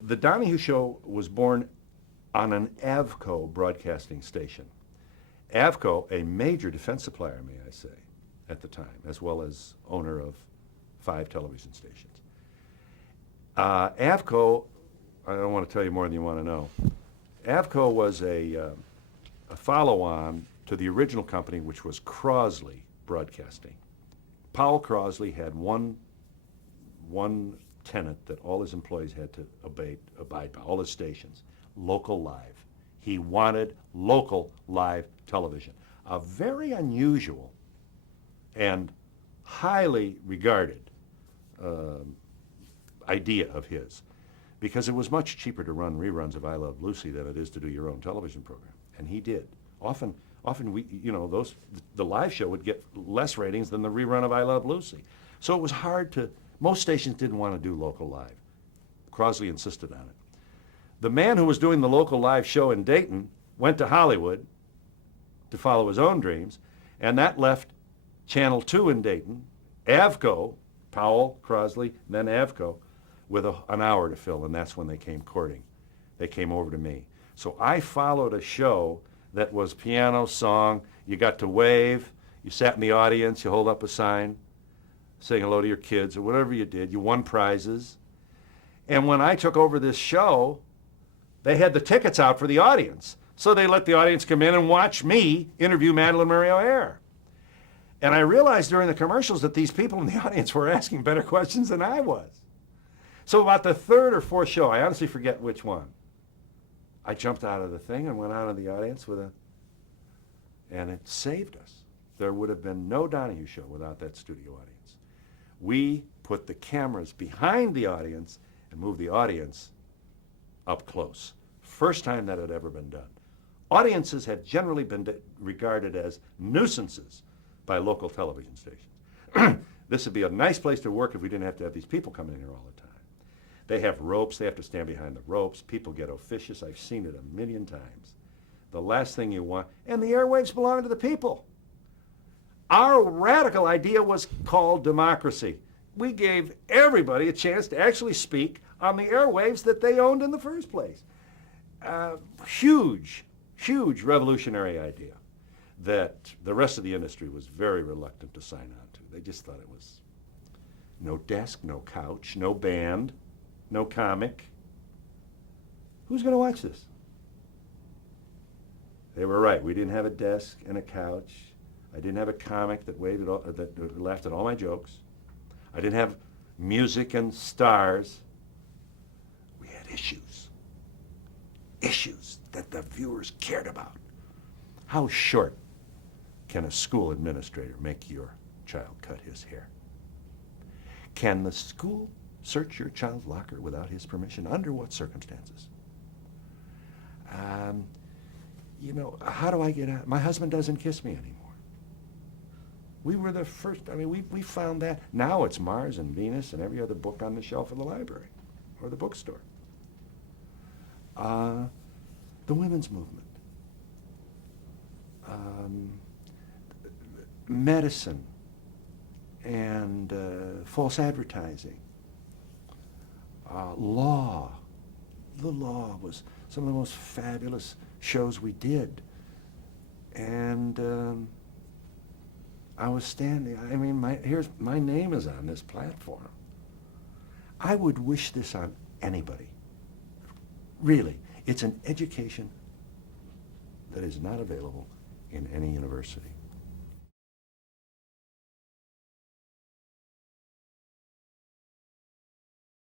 The Donahue Show was born on an Avco broadcasting station. Avco, a major defense supplier, may I say, at the time, as well as owner of 5 television stations. Avco, I don't want to tell you more than you want to know. Avco was a follow-on to the original company, which was Crosley Broadcasting. Powell Crosley had one tenet that all his employees had to abide by, all his stations: local live. He wanted local live television. A very unusual and highly regarded idea of his, because it was much cheaper to run reruns of I Love Lucy than it is to do your own television program, and he did. Often the live show would get less ratings than the rerun of I Love Lucy. So it was hard to. Most stations didn't want to do local live. Crosley insisted on it. The man who was doing the local live show in Dayton went to Hollywood to follow his own dreams, and that left Channel 2 in Dayton, Avco, Powell, Crosley, then Avco, with an hour to fill, and that's when they came courting. They came over to me. So I followed a show that was piano, song, you got to wave, you sat in the audience, you hold up a sign, saying hello to your kids, or whatever you did. You won prizes. And when I took over this show, they had the tickets out for the audience. So they let the audience come in and watch me interview Madeline Murray O'Hare. And I realized during the commercials that these people in the audience were asking better questions than I was. So about the 3rd or 4th show, I honestly forget which one, I jumped out of the thing and went out of the audience and it saved us. There would have been no Donahue Show without that studio audience. We put the cameras behind the audience and moved the audience up close. First time that had ever been done. Audiences had generally been regarded as nuisances by local television stations. This would be a nice place to work if we didn't have to have these people coming in here all the time. They have ropes, they have to stand behind the ropes, people get officious, I've seen it a million times. The last thing you want, and the airwaves belong to the people. Our radical idea was called democracy. We gave everybody a chance to actually speak on the airwaves that they owned in the first place. Huge revolutionary idea that the rest of the industry was very reluctant to sign on to. They just thought it was no desk, no couch, no band, no comic. Who's going to watch this? They were right. We didn't have a desk and a couch. I didn't have a comic that laughed at all my jokes. I didn't have music and stars. We had issues. Issues that the viewers cared about. How short can a school administrator make your child cut his hair? Can the school search your child's locker without his permission? Under what circumstances? How do I get out? My husband doesn't kiss me anymore. We were the first, we found that. Now it's Mars and Venus and every other book on the shelf of the library or the bookstore. The women's movement. Medicine and false advertising. Law. The Law was some of the most fabulous shows we did. And I was standing, my name is on this platform. I would wish this on anybody. Really, it's an education that is not available in any university.